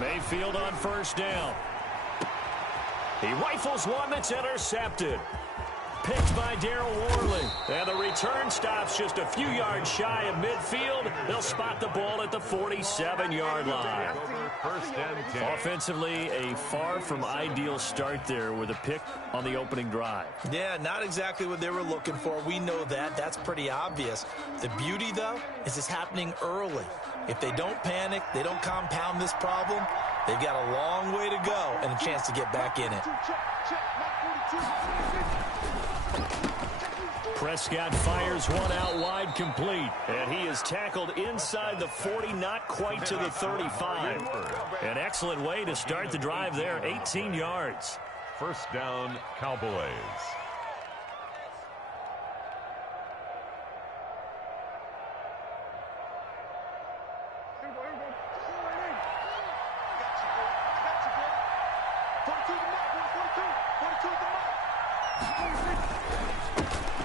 Mayfield on first down. He rifles one that's intercepted. Picked by Darryl Worley. And the return stops just a few yards shy of midfield. They'll spot the ball at the 47-yard line. First and 10. Offensively, a far from ideal start there with a pick on the opening drive. Yeah, not exactly what they were looking for. We know that. That's pretty obvious. The beauty, though, is it's happening early. If they don't panic, they don't compound this problem, they've got a long way to go and a chance to get back in it. Prescott fires one out wide complete. And he is tackled inside the 40, not quite to the 35. An excellent way to start the drive there, 18 yards. First down, Cowboys.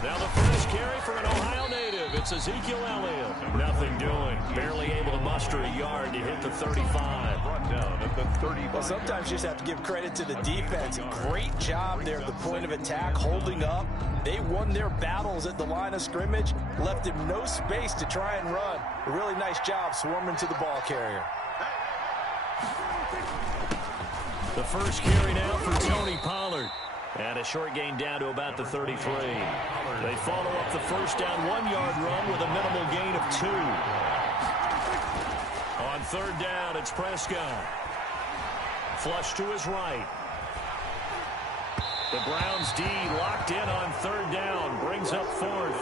Now the first carry for an Ohio native. It's Ezekiel Elliott. Nothing doing. Barely able to muster a yard to hit the 35. Brought down at the 35. Well, sometimes you just have to give credit to the defense. Great job there at the point of attack, holding up. They won their battles at the line of scrimmage, left him no space to try and run. A really nice job swarming to the ball carrier. The first carry now for Tony Pollard. And a short gain down to about the 33. They follow up the first down 1-yard run with a minimal gain of 2. On third down, it's Prescott. Flush to his right. The Browns D locked in on third down. Brings up fourth.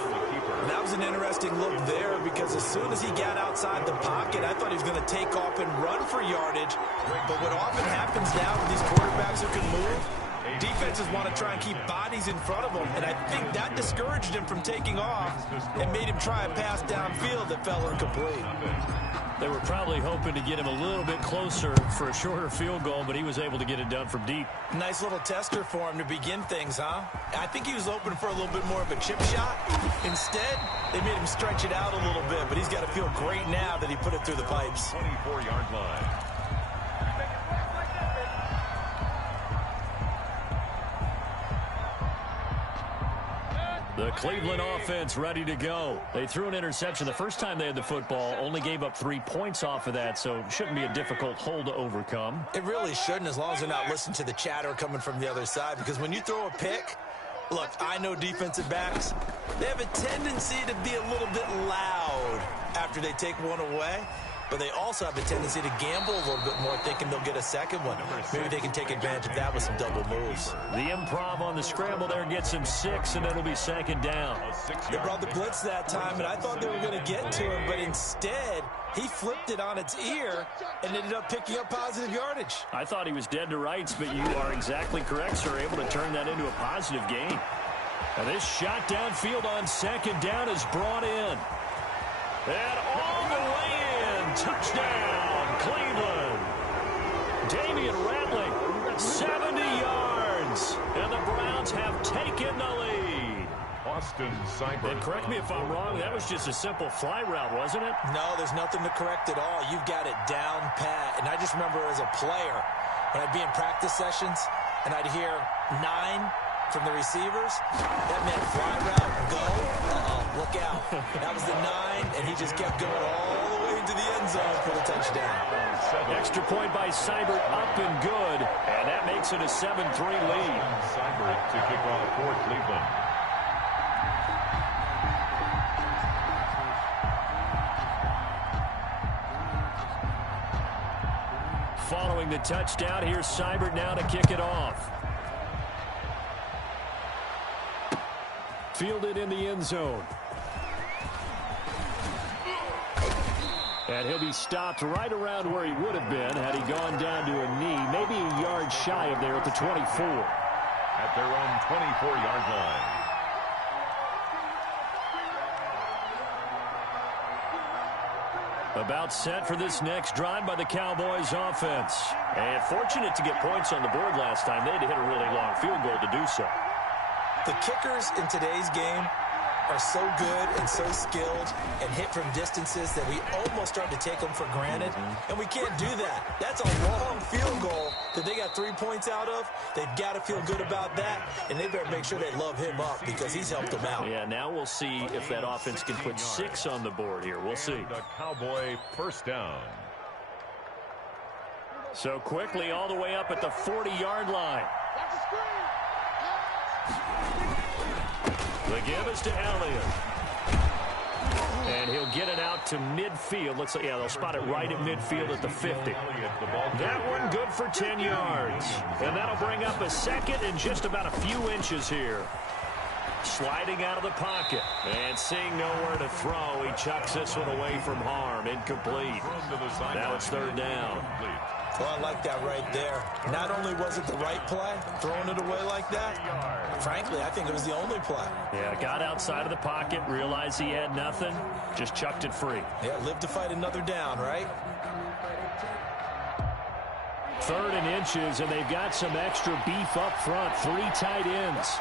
That was an interesting look there because as soon as he got outside the pocket, I thought he was going to take off and run for yardage. But what often happens now with these quarterbacks who can move, defenses want to try and keep bodies in front of them, and I think that discouraged him from taking off and made him try a pass downfield that fell incomplete. They were probably hoping to get him a little bit closer for a shorter field goal, but he was able to get it done from deep. Nice little tester for him to begin things, huh? I think he was open for a little bit more of a chip shot. Instead, they made him stretch it out a little bit, but he's got to feel great now that he put it through the pipes. 24-yard line. The Cleveland offense ready to go. They threw an interception the first time they had the football, only gave up 3 points off of that, so it shouldn't be a difficult hole to overcome. It really shouldn't, as long as they're not listening to the chatter coming from the other side, because when you throw a pick, look, I know defensive backs, they have a tendency to be a little bit loud after they take one away. But they also have a tendency to gamble a little bit more, thinking they'll get a second one. Maybe they can take advantage of that with some double moves. The improv on the scramble there gets him 6, and it'll be second down. They brought the blitz that time, and I thought they were going to get to him, but instead, he flipped it on its ear and ended up picking up positive yardage. I thought he was dead to rights, but you are exactly correct, sir, able to turn that into a positive gain. Now this shot downfield on second down is brought in. And all the way in. Touchdown, Cleveland. Damian Rattling, 70 yards. And the Browns have taken the lead. Austin Seibert. And correct me if I'm wrong, that was just a simple fly route, wasn't it? No, there's nothing to correct at all. You've got it down pat. And I just remember as a player, when I'd be in practice sessions, and I'd hear 9 from the receivers, that meant fly route, go, look out. That was the 9, and he just kept going all the way into the end zone for the touchdown. Extra point by Seibert, up and good, and that makes it a 7-3 lead. Seibert to kick off for Cleveland. Following the touchdown, here's Seibert now to kick it off. Fielded in the end zone. And he'll be stopped right around where he would have been had he gone down to a knee, maybe a yard shy of there at the 24. At their own 24-yard line. About set for this next drive by the Cowboys offense. And fortunate to get points on the board last time. They had to hit a really long field goal to do so. The kickers in today's game are so good and so skilled and hit from distances that we almost start to take them for granted, and we can't do that. That's a long field goal that they got 3 points out of. They've got to feel good about that, and they better make sure they love him up because he's helped them out. Yeah, now we'll see if that offense can put 6 on the board here. We'll see. The Cowboy first down. So quickly all the way up at the 40-yard line. The give is to Elliott. And he'll get it out to midfield. Looks like, yeah, they'll spot it right at midfield at the 50. That one good for 10 yards. And that'll bring up a second and just about a few inches here. Sliding out of the pocket. And seeing nowhere to throw, he chucks this one away from harm. Incomplete. Now it's third down. Well, I like that right there. Not only was it the right play, throwing it away like that, frankly, I think it was the only play. Yeah, got outside of the pocket, realized he had nothing, just chucked it free. Yeah, live to fight another down, right? Third and inches, and they've got some extra beef up front. 3 tight ends.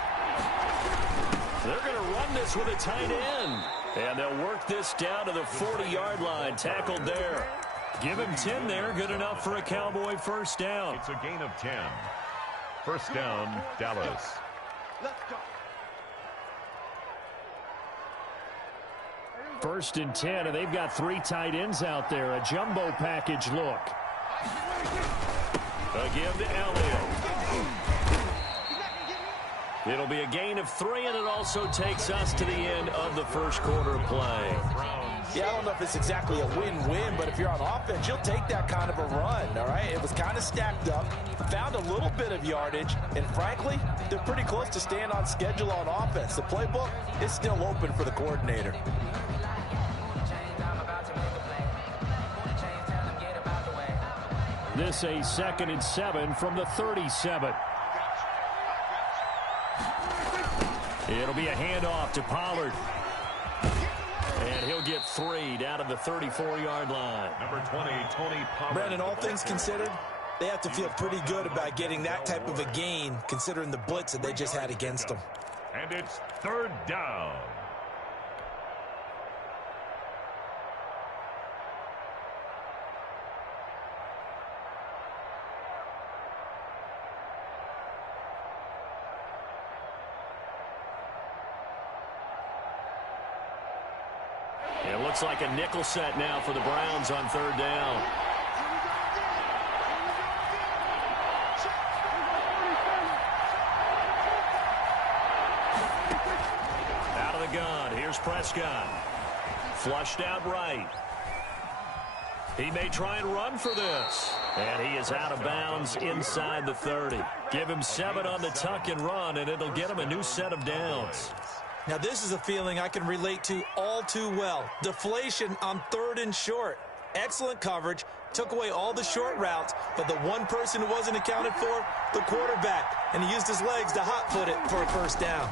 They're going to run this with a tight end. And they'll work this down to the 40-yard line, tackled there. Give him 10 there, good enough for a Cowboy first down. It's a gain of 10. First down, Dallas. First and 10, and they've got 3 tight ends out there. A jumbo package look. A give to Elliott. It'll be a gain of 3, and it also takes us to the end of the first quarter of play. Yeah, I don't know if it's exactly a win-win, but if you're on offense, you'll take that kind of a run, all right? It was kind of stacked up, found a little bit of yardage, and frankly, they're pretty close to staying on schedule on offense. The playbook is still open for the coordinator. This a 2nd and 7 from the 37. It'll be a handoff to Pollard. And he'll get 3 down to the 34-yard line. Number 20, Tony Pollard. Brandon, all things considered, they have to feel pretty good about getting that type of a gain, considering the blitz that they just had against them. And it's third down. It looks like a nickel set now for the Browns on third down. Out of the gun. Here's Prescott. Flushed out right. He may try and run for this. And he is out of bounds inside the 30. Give him 7 on the tuck and run, and it'll get him a new set of downs. Now, this is a feeling I can relate to all too well. Deflation on 3rd and short. Excellent coverage. Took away all the short routes, but the one person who wasn't accounted for, the quarterback. And he used his legs to hot-foot it for a first down.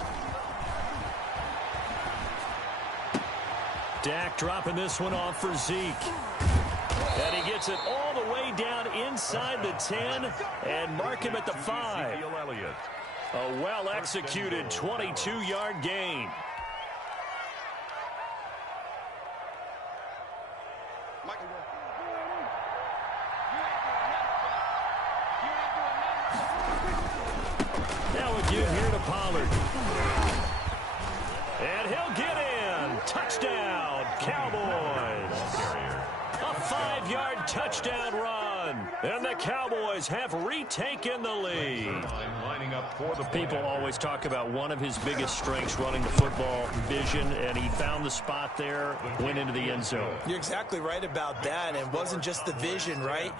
Dak dropping this one off for Zeke. And he gets it all the way down inside the 10 and mark him at the 5. A well-executed 22-yard gain. Now a give here to Pollard. And he'll get in. Touchdown, Cowboys. A 5-yard touchdown run. And the Cowboys have retaken the lead. People always talk about one of his biggest strengths running the football, vision, and he found the spot there, went into the end zone. You're exactly right about that. And it wasn't just the vision, right?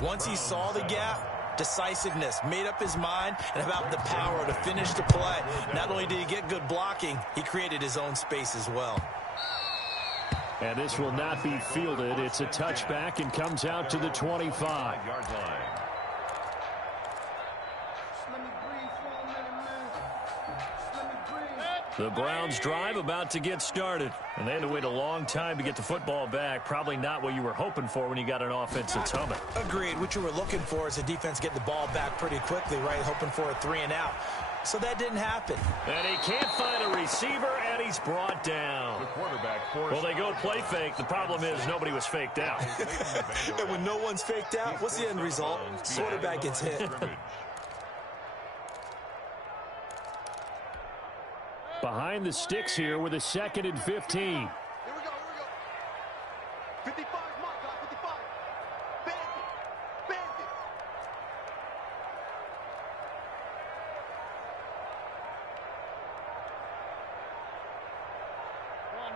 Once he saw the gap, decisiveness, made up his mind, and about the power to finish the play. Not only did he get good blocking, he created his own space as well. And this will not be fielded. It's a touchback and comes out to the 25-yard line. The Browns drive about to get started. And they had to wait a long time to get the football back. Probably not what you were hoping for when you got an offense that's humming. Agreed. What you were looking for is a defense getting the ball back pretty quickly, right? Hoping for a 3-and-out. So that didn't happen. And he can't find a receiver, and he's brought down. The quarterback Well, they go play fake. The problem is nobody was faked out. And when no one's faked out, what's the end result? Quarterback gets hit. Behind the sticks here with a 2nd and 15. Here we go. 55, mark, 55. Bandit.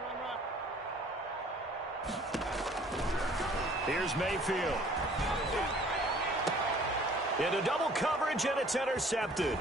Run. Here's Mayfield. Into double coverage, and it's intercepted.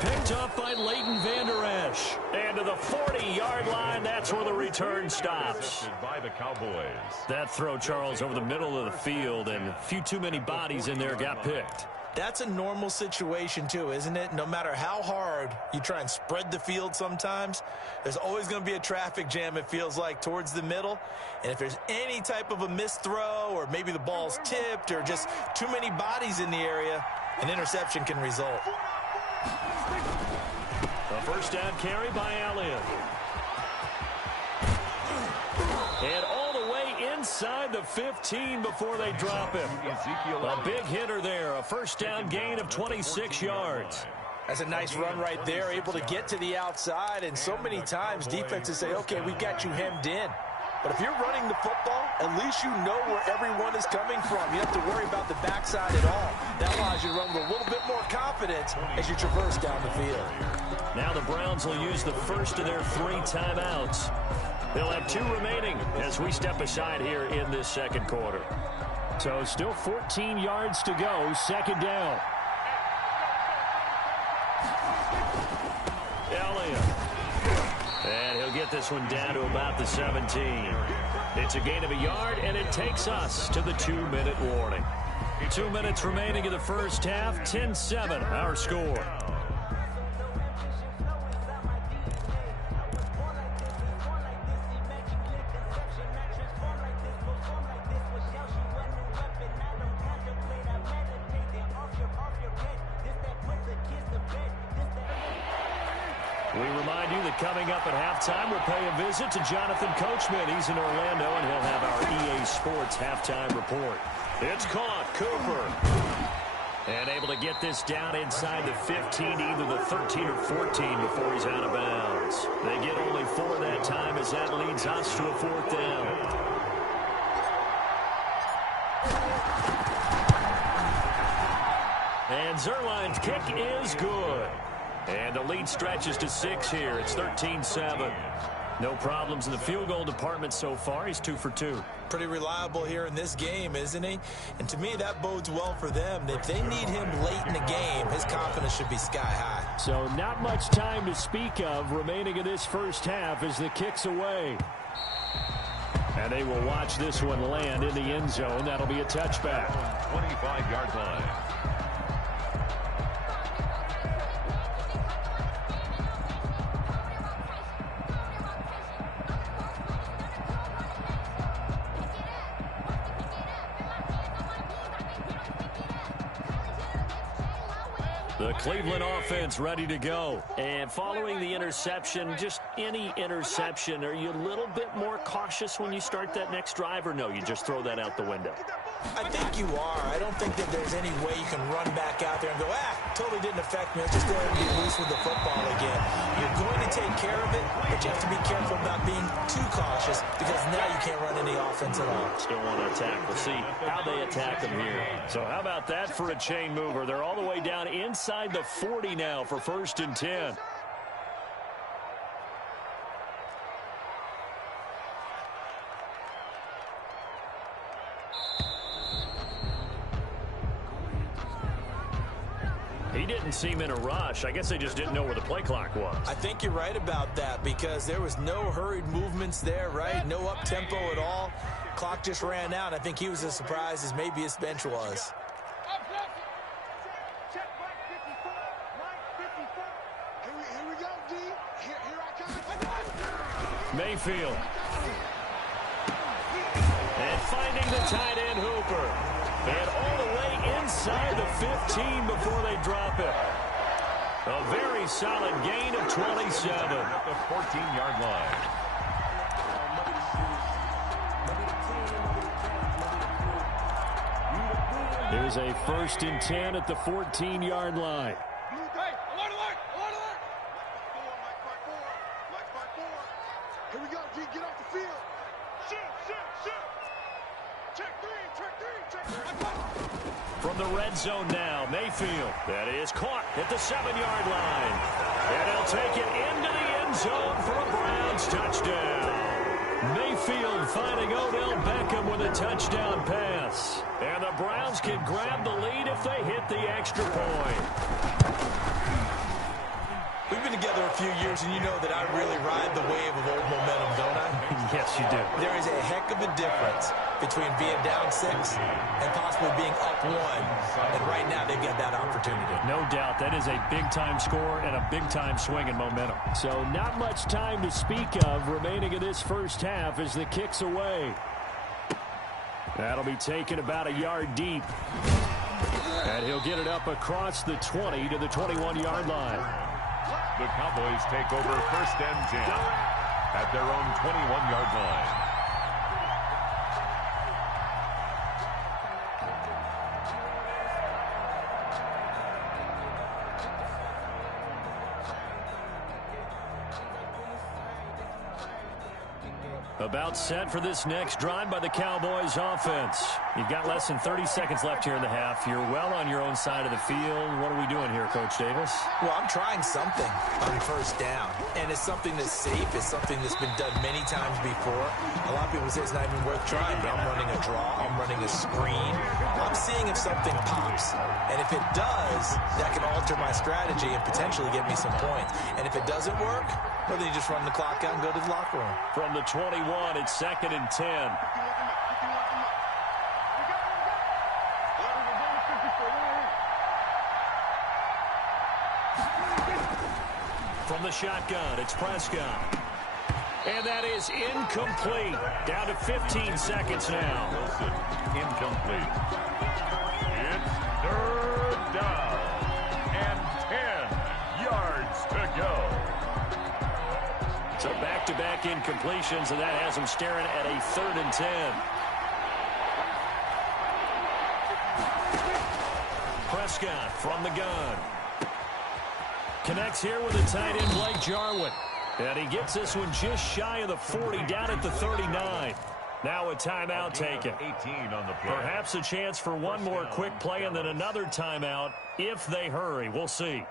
Picked up by Leighton Vander Esch. And to the 40-yard line, that's where the return stops. By the Cowboys. That throw, Charles, over the middle of the field, and a few too many bodies in there got picked. That's a normal situation, too, isn't it? No matter how hard you try and spread the field sometimes, there's always going to be a traffic jam, it feels like, towards the middle. And if there's any type of a missed throw or maybe the ball's tipped or just too many bodies in the area, an interception can result. A first down carry by Allen. And all the way inside the 15 before they drop him. A big hitter there. A first down gain of 26 yards. That's a nice run right there, able to get to the outside. And so many times defenses say, okay, we got you hemmed in. But if you're running the football, at least you know where everyone is coming from. You don't have to worry about the backside at all. That allows you to run with a little bit more confidence as you traverse down the field. Now the Browns will use the first of their 3 timeouts. They'll have 2 remaining as we step aside here in this second quarter. So still 14 yards to go, second down. Elliott. And he'll get this one down to about the 17. It's a gain of a yard, and it takes us to the 2-minute warning. 2 minutes remaining in the first half, 10-7, our score. We remind you that coming up at halftime, we'll pay a visit to Jonathan Coachman. He's in Orlando, and he'll have our EA Sports halftime report. It's caught. Cooper. And able to get this down inside the 15, either the 13 or 14 before he's out of bounds. They get only 4 that time as that leads us to a 4th down. And Zerline's kick is good. And the lead stretches to 6 here. It's 13-7. No problems in the field goal department so far. He's 2 for 2. Pretty reliable here in this game, isn't he? And to me, that bodes well for them. If they need him late in the game, his confidence should be sky high. So not much time to speak of remaining in this first half as the kick's away. And they will watch this one land in the end zone. That'll be a touchback. 25-yard line. The Cleveland offense ready to go. And following the interception, just any interception, are you a little bit more cautious when you start that next drive, or no, you just throw that out the window? I think you are. I don't think that there's any way you can run back out there and go, totally didn't affect me. Let's just go ahead and be loose with the football again. You're going to take care of it, but you have to be careful about being too cautious because now you can't run any offense at all. Still want to attack. We'll see how they attack them here. So how about that for a chain mover? They're all the way down inside the 40 now for 1st and 10. He didn't seem in a rush. I guess they just didn't know where the play clock was. I think you're right about that because there was no hurried movements there, right? No up-tempo at all. Clock just ran out. I think he was as surprised as maybe his bench was. Here we go, D. Here I come. Mayfield. And finding the tight end Hooper. And all the way inside the 15 before they drop it. A very solid gain of 27. At the 14-yard line. Here's a 1st and 10 at the 14-yard line. Hey, alert, alert, alert, alert. Mark 4. Here we go, D. Get off the field. Shoot. Check three. From the red zone now, Mayfield. That is caught at the 7-yard line. And he'll take it into the end zone for a Browns touchdown. Mayfield finding Odell Beckham with a touchdown pass. And the Browns can grab the lead if they hit the extra point. We've been together a few years, and you know that I really ride the wave of old momentum, don't I? Yes, you do. There is a heck of a difference between being down 6 and possibly being up 1. And right now, they've got that opportunity. No doubt. That is a big-time score and a big-time swing in momentum. So not much time to speak of remaining in this first half as the kick's away. That'll be taken about a yard deep. And he'll get it up across the 20 to the 21-yard line. The Cowboys take over 1st and 10 at their own 21-yard line. About set for this next drive by the Cowboys offense. You've got less than 30 seconds left here in the half. You're well on your own side of the field. What are we doing here, Coach Davis? Well, I'm trying something on 1st down. And it's something that's safe. It's something that's been done many times before. A lot of people say it's not even worth trying, but I'm running a draw. I'm running a screen. I'm seeing if something pops. And if it does, that can alter my strategy and potentially get me some points. And if it doesn't work, well, then you just run the clock out and go to the locker room. From the 21, it's 2nd and 10. From the shotgun, it's Prescott. And that is incomplete. Down to 15 seconds now. Wilson, incomplete. It's 3rd down and 10 yards to go. So back-to-back incompletions, and that has them staring at a 3rd and 10. Prescott from the gun. Connects here with the tight end, Blake Jarwin. And he gets this one just shy of the 40, down at the 39. Now a timeout taken. 18 on the play. Perhaps a chance for one more quick play and then another timeout if they hurry. We'll see.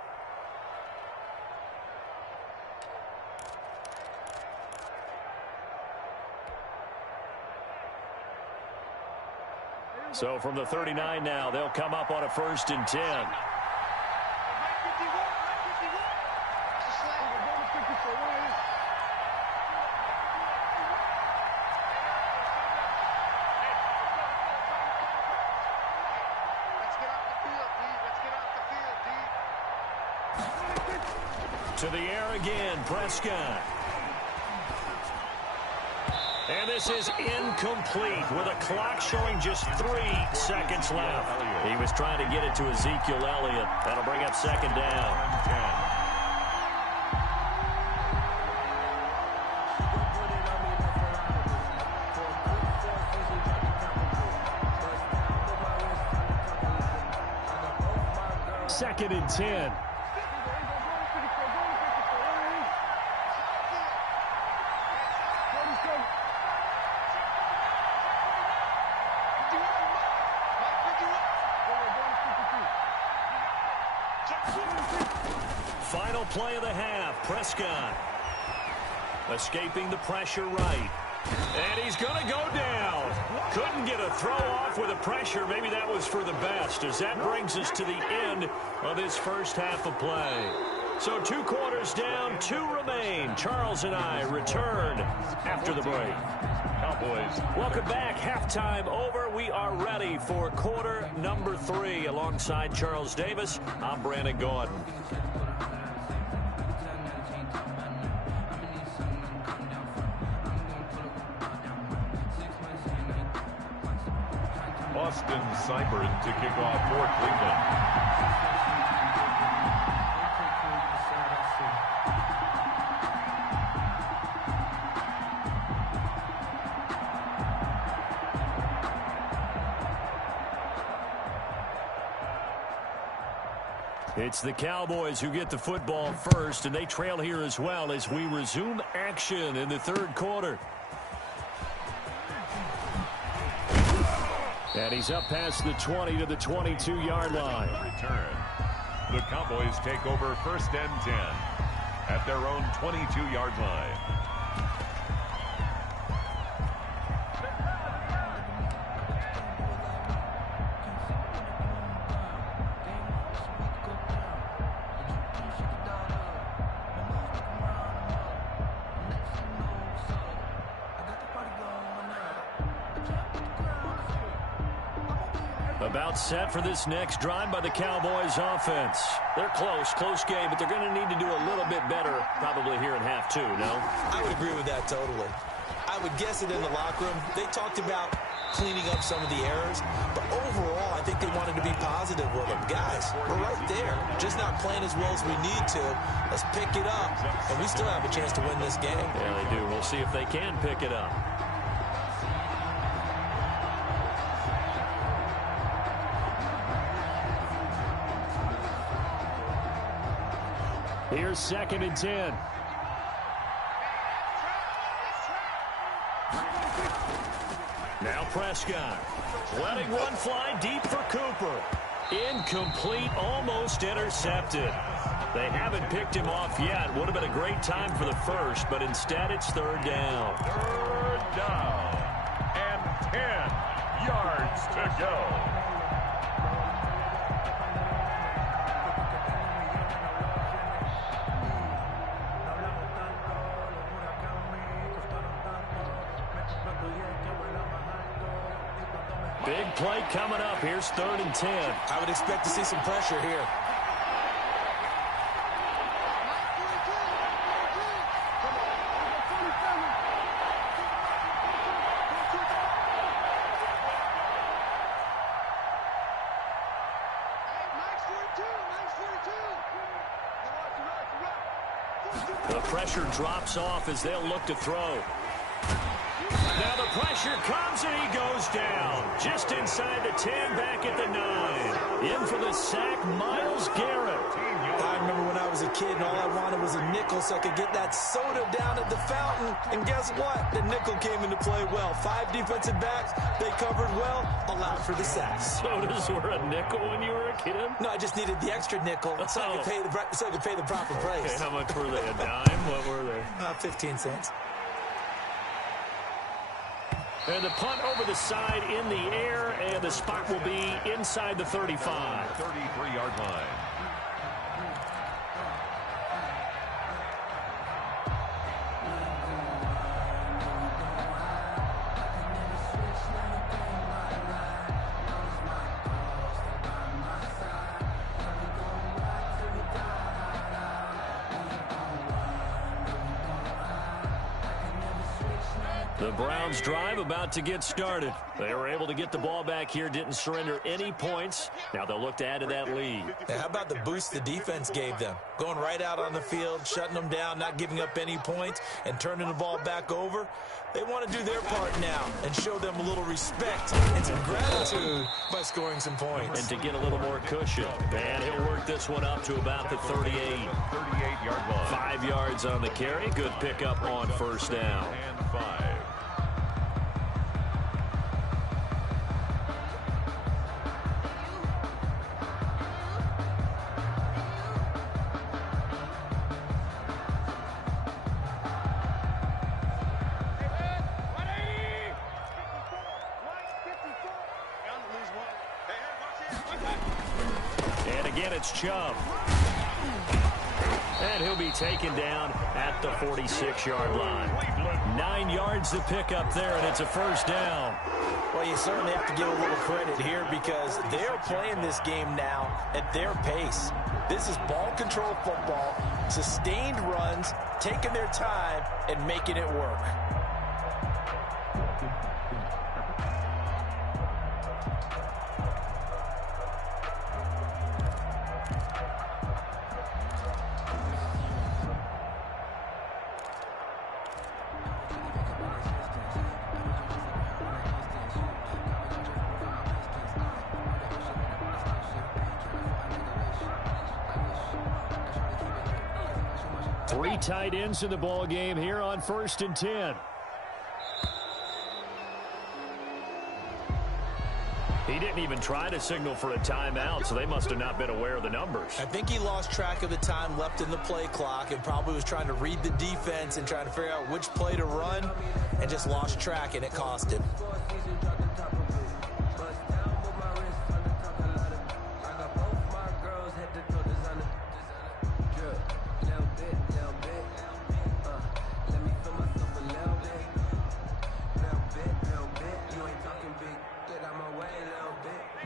So from the 39 now, they'll come up on a 1st and 10. To the air again, Prescott. And this is incomplete with a clock showing just 3 seconds left. He was trying to get it to Ezekiel Elliott. That'll bring up 2nd down. Second and 10. Final play of the half. Prescott escaping the pressure right. And he's going to go down. Couldn't get a throw off with the pressure. Maybe that was for the best, as that brings us to the end of this first half of play. So 2 quarters down, 2 remain. Charles and I return after the break. Cowboys. Welcome back. Halftime over. We are ready for quarter number 3. Alongside Charles Davis, I'm Brandon Gordon. Austin Seibert to kick off for Cleveland. It's the Cowboys who get the football first, and they trail here as well as we resume action in the third quarter. And he's up past the 20 to the 22-yard line. Return. The Cowboys take over first and 10 at their own 22-yard line. About set for this next drive by the Cowboys offense. They're close game, but they're going to need to do a little bit better probably here in half two, no? I would agree with that totally. I would guess it in the locker room. They talked about cleaning up some of the errors, but overall, I think they wanted to be positive with them. Guys, we're right there. Just not playing as well as we need to. Let's pick it up, and we still have a chance to win this game. Yeah, they do. We'll see if they can pick it up. Here's second and 10. Now Prescott. Letting one fly deep for Cooper. Incomplete, almost intercepted. They haven't picked him off yet. Would have been a great time for the first, but instead it's third down. Third down. And 10 yards to go. Big play coming up. Here's third and 10. I would expect to see some pressure here. The pressure drops off as they'll look to throw. Now the pressure comes and he goes down. Just inside the 10, back at the 9. In for the sack, Myles Garrett. I remember when I was a kid and all I wanted was a nickel so I could get that soda down at the fountain. And guess what? The nickel came into play well. 5 defensive backs, they covered well, allowed for the sacks. Sodas were a nickel when you were a kid? No, I just needed the extra nickel so I could pay the proper price. Okay, how much were they? A dime? What were they? 15 cents. And the punt over the side in the air, and the spot will be inside the 35. 33-yard line. The Browns drive about to get started. They were able to get the ball back here, didn't surrender any points. Now they'll look to add to that lead. How about the boost the defense gave them? Going right out on the field, shutting them down, not giving up any points, and turning the ball back over. They want to do their part now and show them a little respect and some gratitude by scoring some points. And to get a little more cushion. And he'll work this one up to about the 38. 38-yard line. 5 yards on the carry. Good pickup on first down. And 5. And again, it's Chubb. And he'll be taken down at the 46-yard line. 9 yards to pick up there, and it's a first down. Well, you certainly have to give a little credit here because they're playing this game now at their pace. This is ball control football, sustained runs, taking their time, and making it work. 3 tight ends in the ball game here on 1st and 10. He didn't even try to signal for a timeout, so they must have not been aware of the numbers. I think he lost track of the time left in the play clock and probably was trying to read the defense and trying to figure out which play to run and just lost track, and it cost him.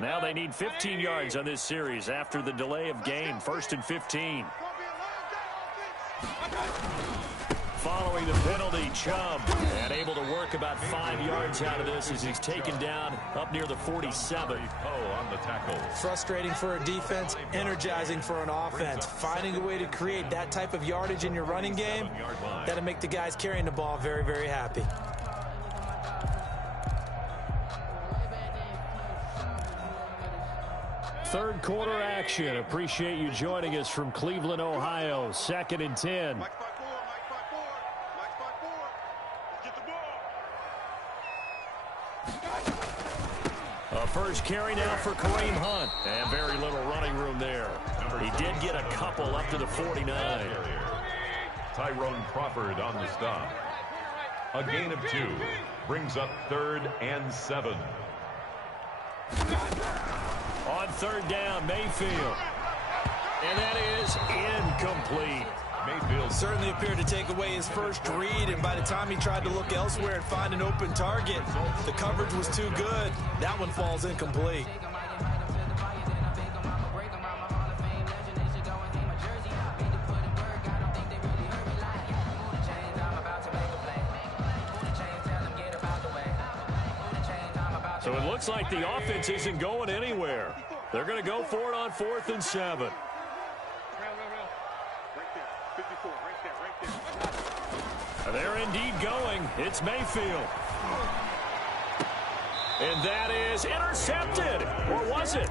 Now they need 15 yards on this series after the delay of game. 1st and 15. Following the penalty, Chubb, and able to work about 5 yards out of this as he's taken down up near the 47. On the tackle. Frustrating for a defense, energizing for an offense. Finding a way to create that type of yardage in your running game, that'll make the guys carrying the ball very, very happy. Third quarter action. Appreciate you joining us from Cleveland, Ohio. 2nd and 10. Mike 5-4, Mike 5-4, Mike 5-4. Get the ball. A first carry now for Kareem Hunt. And very little running room there. He did get a couple up to the 49. Tyrone Crawford on the stop. A gain of 2 brings up 3rd and 7. On 3rd down, Mayfield. And that is incomplete. Mayfield Certainly appeared to take away his first read, and by the time he tried to look elsewhere and find an open target, the coverage was too good. That one falls incomplete. So it looks like the offense isn't going anywhere. They're going to go for it on 4th and 7. Right there, 54, right there. They're indeed going. It's Mayfield. And that is intercepted. Or was it?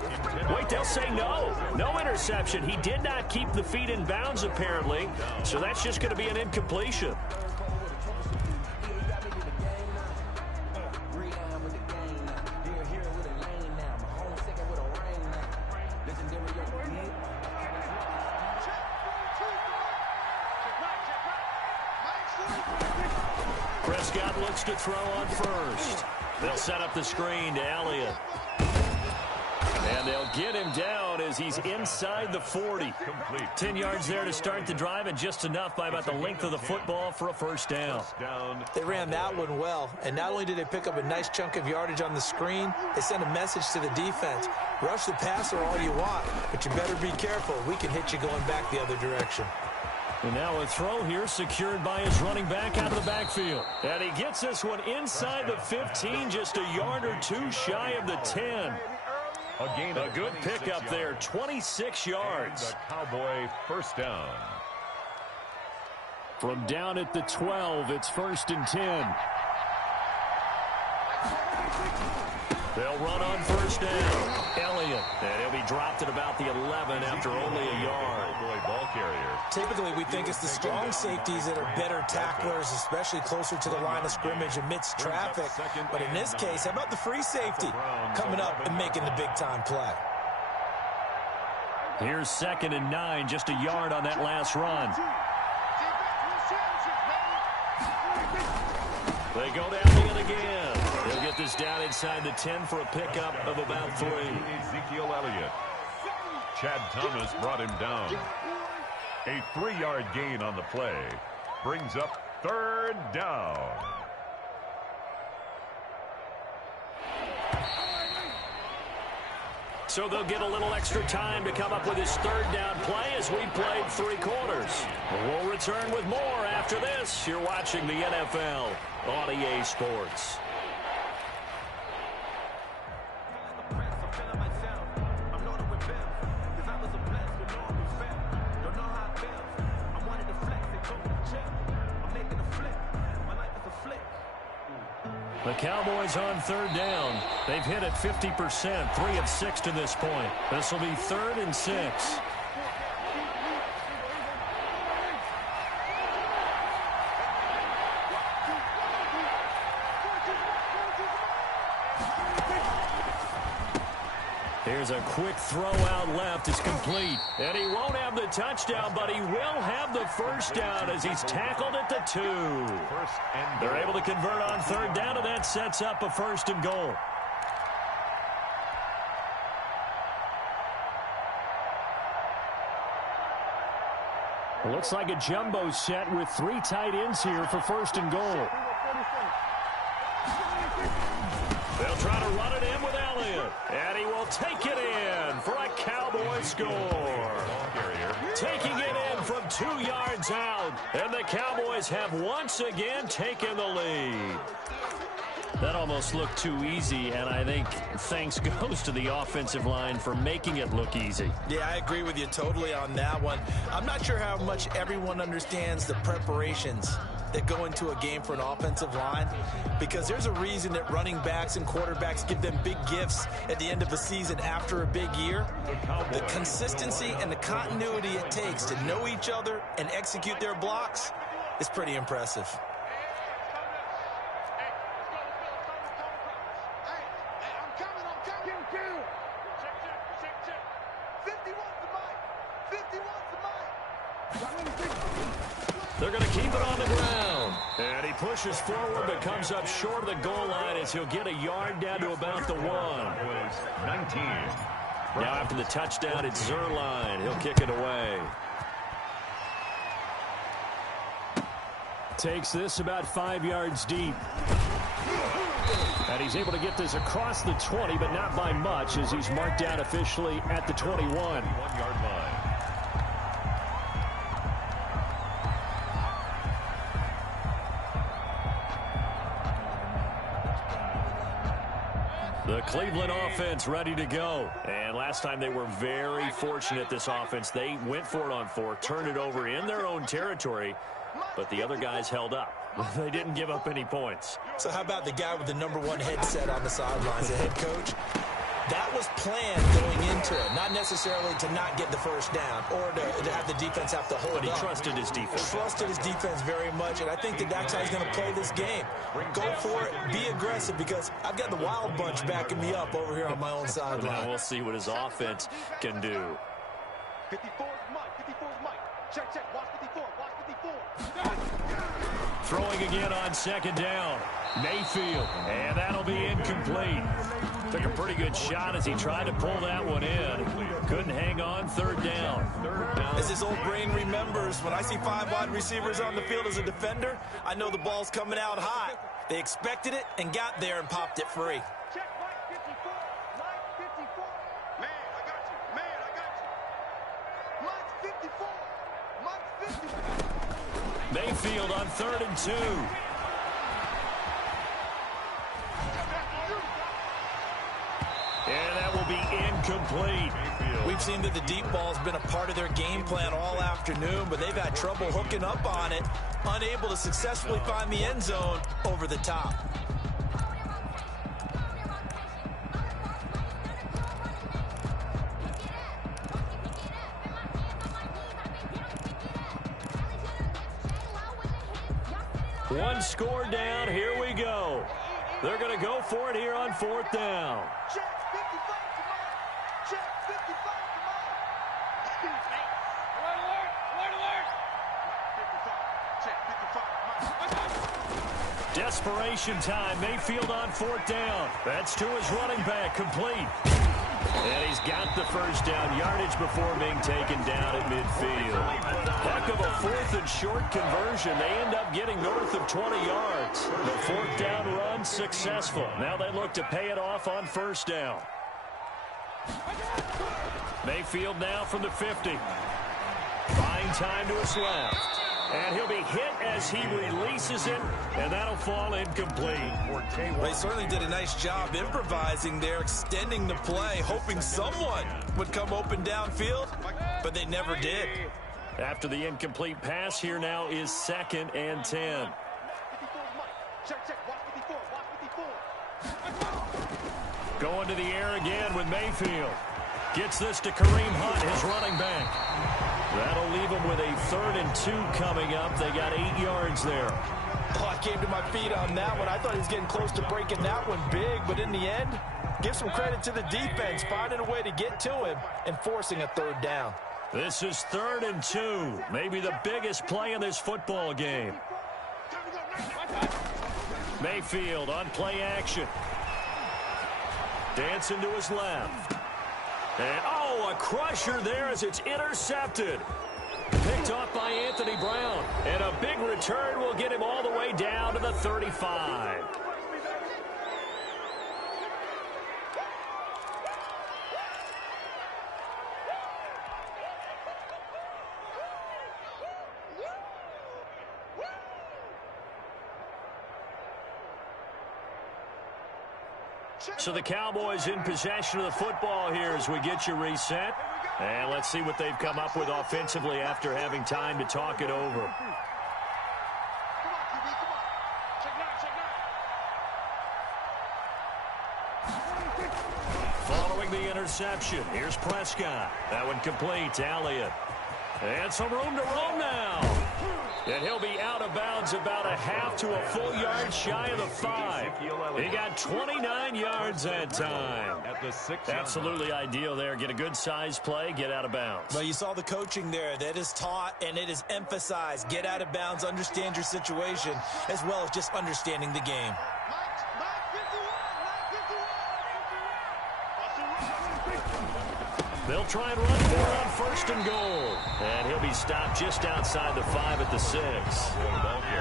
Wait, they'll say no. No interception. He did not keep the feet in bounds, apparently. So that's just going to be an incompletion. Prescott looks to throw on first. They'll set up the screen to Elliott. And they'll get him down as he's inside the 40. 10 yards there to start the drive, and just enough by about the length of the football for a first down. They ran that one well, and not only did they pick up a nice chunk of yardage on the screen, they sent a message to the defense. Rush the passer all you want, but you better be careful. We can hit you going back the other direction. And now a throw here secured by his running back out of the backfield. And he gets this one inside the 15, just a yard or 2 shy of the 10. A good pickup there, 26 yards. Cowboy first down. From down at the 12, it's 1st and 10. They'll run on first down. Elliott, and he'll be dropped at about the 11 after only a yard. Ball carrier. Typically, we think it's the strong safeties that are better tacklers, especially closer to the line of scrimmage amidst traffic. But in this case, how about the free safety coming up and making the big-time play? Here's 2nd and 9, just a yard on that last run. They go down it again. They'll get this down inside the 10 for a pickup of about 3. Ezekiel Elliott. Chad Thomas brought him down. A 3-yard gain on the play brings up 3rd down. So they'll get a little extra time to come up with his 3rd down play as we played 3 quarters. We'll return with more after this. You're watching the NFL on EA Sports. The Cowboys on 3rd down. They've hit it 50%, 3 of 6 to this point. This will be 3rd and 6. There's a quick throw out left. It's complete. And he won't have the touchdown, but he will have the first down as he's tackled at the 2. They're able to convert on third down, and that sets up a 1st and goal. It looks like a jumbo set with 3 tight ends here for 1st and goal. They'll try to run it in with Elliott. And he will take it in for a Cowboy score. Taking it in from 2 yards out. And the Cowboys have once again taken the lead. That almost looked too easy, and I think thanks goes to the offensive line for making it look easy. Yeah, I agree with you totally on that one. I'm not sure how much everyone understands the preparations that go into a game for an offensive line, because there's a reason that running backs and quarterbacks give them big gifts at the end of a season after a big year. The consistency and the continuity it takes to know each other and execute their blocks is pretty impressive. They're going to keep it on the ground. And he pushes forward but comes up short of the goal line as he'll get a yard down to about the 1. 19. Now after the touchdown, it's Zerline. He'll kick it away. Takes this about 5 yards deep. And he's able to get this across the 20, but not by much as he's marked down officially at the 21. 1 yard line. The Cleveland offense ready to go. And last time they were very fortunate, this offense. They went for it on 4, turned it over in their own territory, but the other guys held up. They didn't give up any points. So how about the guy with the #1 headset on the sidelines, the head coach? That was planned going into it, not necessarily to not get the first down or to have the defense have to hold up. But he trusted his defense. Trusted his defense very much, and I think that that's how he's going to play this game. Go for it, be aggressive, because I've got the wild bunch backing me up over here on my own sideline. Now we'll see what his offense can do. 54 is Mike. 54 is Mike. Check, check. Watch 54. Watch 54. Throwing again on 2nd down. Mayfield, and that'll be incomplete. Took a pretty good shot as he tried to pull that one in. Couldn't hang on 3rd down. As his old brain remembers, when I see 5 wide receivers on the field as a defender, I know the ball's coming out hot. They expected it and got there and popped it free. Check Mike 54. Mike 54. Man, I got you. Man, I got you. Mike 54. Mike 54. Mayfield on 3rd and 2. And that will be incomplete. We've seen that the deep ball's been a part of their game plan all afternoon, but they've had trouble hooking up on it, unable to successfully find the end zone over the top. One score down. Here we go. They're going to go for it here on 4th down. Check 55 to Mike. Check 55 to Mike. Alert, alert. 55. Check 55. Mike. Desperation time. Mayfield on 4th down. That's to his running back. Complete. And he's got the first down yardage before being taken down at midfield. Heck of a 4th and short conversion. They end up getting north of 20 yards. The 4th down run successful. Now they look to pay it off on 1st down. Mayfield now from the 50. Fine time to his left. And he'll be hit as he releases it, and that'll fall incomplete. They certainly did a nice job improvising there, extending the play, hoping someone would come open downfield, but they never did. After the incomplete pass, here now is 2nd and 10. 54 is Mike. Check, check. Watch 54. Watch 54. Going to the air again with Mayfield. Gets this to Kareem Hunt, his running back. That'll leave them with a 3rd and 2 coming up. They got 8 yards there. Oh, I came to my feet on that one. I thought he was getting close to breaking that one big, but in the end, Give some credit to the defense, finding a way to get to him and forcing a third down. This is 3rd and 2. Maybe the biggest play in this football game. Mayfield on play action. Dancing to his left. And, oh, a crusher there as it's intercepted. Picked off by Anthony Brown. And a big return will get him all the way down to the 35. So the Cowboys in possession of the football here as we get you reset. And let's see what they've come up with offensively after having time to talk it over. Following the interception, here's Prescott. That one complete to Elliott. And some room to roam now. And he'll be out of bounds about a half to a full yard shy of the 5. He got 29 yards that time. At the 6. Absolutely ideal there. Get a good size play, get out of bounds. Well, you saw the coaching there. That is taught and it is emphasized. Get out of bounds, understand your situation, as well as just understanding the game. They'll try and run for it on 1st and goal. And he'll be stopped just outside the 5 at the 6.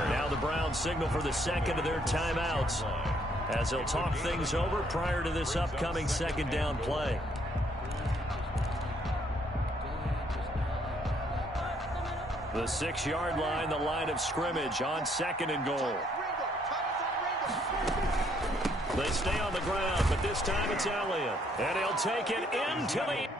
Now the Browns signal for the 2nd of their timeouts as they'll talk things over prior to this upcoming 2nd down play. The 6-yard line, the line of scrimmage on 2nd and goal. They stay on the ground, but this time it's Elliott. And he'll take it into the